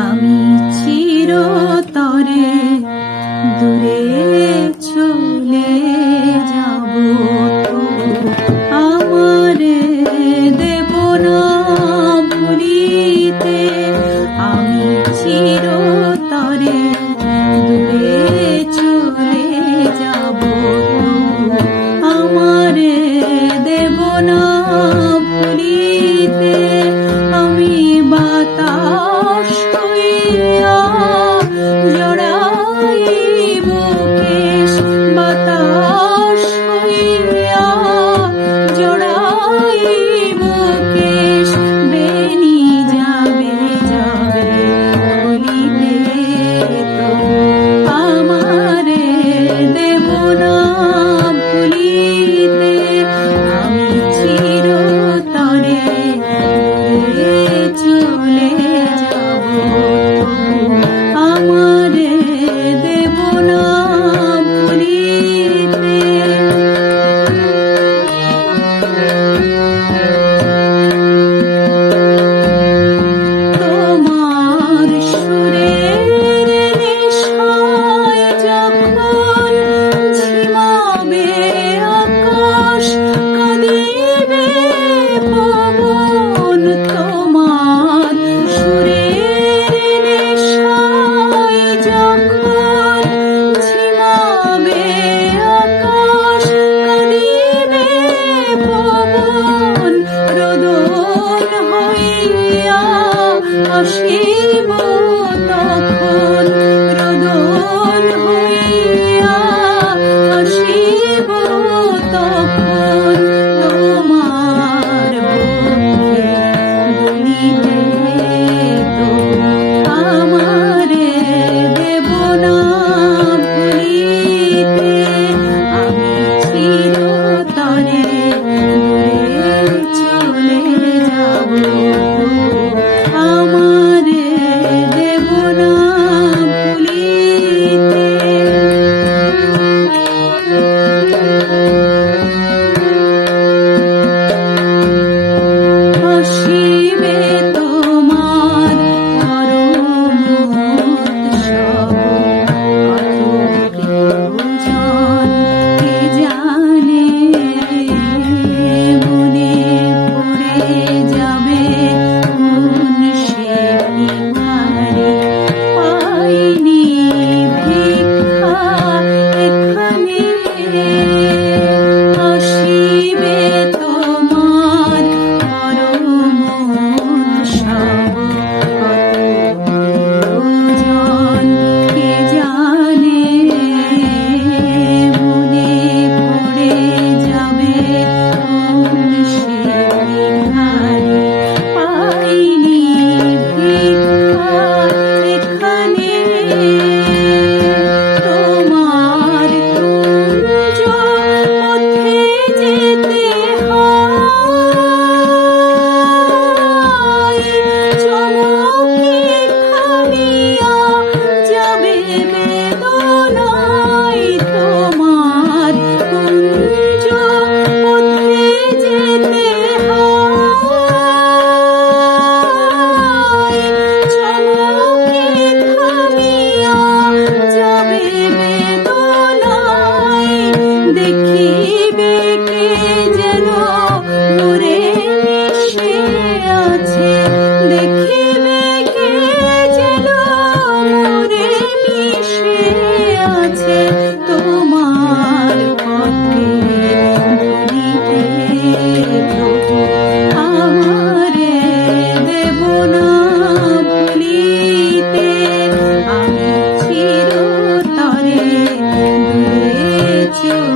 আমি চিরতরে দূরে চলে যাব, আমারে দেব না ভুলিতে। আমি চিরতরে দূরে চলে যাব, আমারে দেব না ভুলিতে। আমি বাতাস হইয়া জড়াইব কেশ, বাতাস হইয়া জড়াইব কেশ। বেনি যাবে যাবে বলিতে তো আমারে দেব না ভুলিতে। আমি চিরতরে দূরে চলে যাব, আমারে দেব না ভুলিতে। তোমার সুরের নেশায় যখন ঝিমাবে আকাশ, কাঁদিবে পবন। তোমার সুরের নেশায় যখন ঝিমাবে আকাশ, কাঁদিবে পবন। রোদন হইয়া আসিব তখন, রোদন হইয়া আসিব তখন। তোমার বুকে দুলিতে তো আমারে দেব না ভুলিতে। আমি চিরতরে দূরে চলে যাব, আমারে দেব না ভুলিতে। আসিবে তোমার পরম উৎসব, কত প্রিয়জন কে জানে। মনে পড়ে যাবে কোন সে ভিখারি, পাইনি ভিক্ষা এখানে। আসিবে তোমার পরম উৎসব, কত প্রিয়জন কে জানে। মনে পড়ে যাবে কোন সে ভিখারি, পাইনি ভিক্ষা এখানে। তোমার কুঞ্জ পথে যেতে হয়, চমকে থামিয়া যাবে বেদনায়। তোমার কুঞ্জ পথে যেতে হয়, চমকে থামিয়া যাবে বেদনায়। দেখিবে কে যেন মোরে মিশে আছে, দেখিবে কে যেন মোরে মিশে আছে। তোমার পথে দুলিতে তো আমারে দেব না ভুলিতে। আমি চিরতরে দূরে চলে